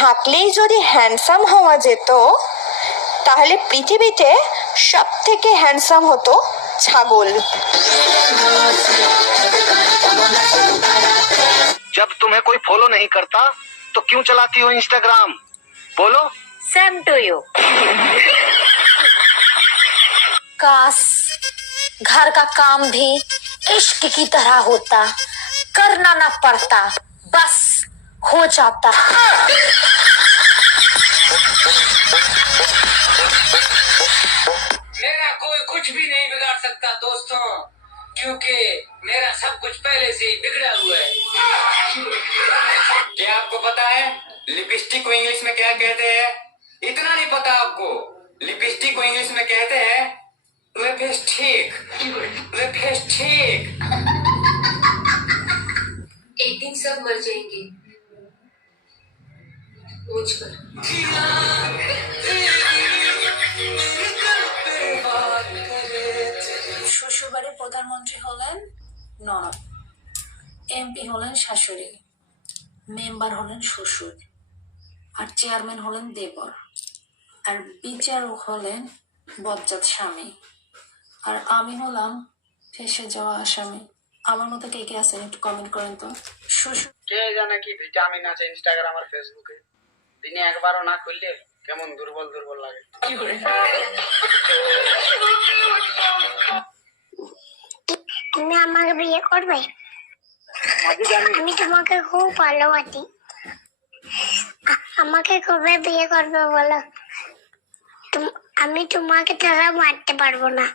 থাকলেই যদি হ্যান্ডসাম হওয়া যেত তাহলে পৃথিবীতে সব থেকে হ্যান্ডসাম হতো ছাগল। जब तुम्हें कोई फॉलो नहीं करता तो क्यों चलाती हो इंस्टाग्राम? बोलो। Same to you. काश घर का काम भी इश्क की तरह होता, करना ना पड़ता, बस हो जाता। मेरा कोई कुछ भी नहीं बिगाड़ सकता दोस्तों, क्योंकि मेरा सब कुछ पहले से ही बिगड़ा हुआ है। क्या आपको पता है लिपस्टिक को इंग्लिश में क्या कहते हैं? इतना नहीं पता आपको? लिपस्टिक को इंग्लिश में कहते हैं लिपस्टिक। लिपस्टिक। एक दिन सब मर जाएंगे मुझपर। শ্বশুরবাড়ির প্রধানমন্ত্রী হলেন ননদ, এমপি হলেন শাশুড়ি, মেম্বার হলেন শ্বশুর, আর চেয়ারম্যান হলেন দেবর, আর বিচারক হলেন বজ্জাত স্বামী, আর আমি হলাম ফেসে যাওয়া আসামি। আমার মতো কে কে আছেন একটু কমেন্ট করেন তো। শ্বশুর কে জানে কি ভিটামিন আছে ইনস্টাগ্রাম আর ফেসবুকে, দিনে একবারও না খুললে কেমন দুর্বল দুর্বল লাগে। তুমি আমাকে বিয়ে করবে? আমি তোমাকে খুব ভালোবাসি। আমাকে কবে বিয়ে করবে বলো? আমি তোমাকে ছাড়া মারতে পারবো না।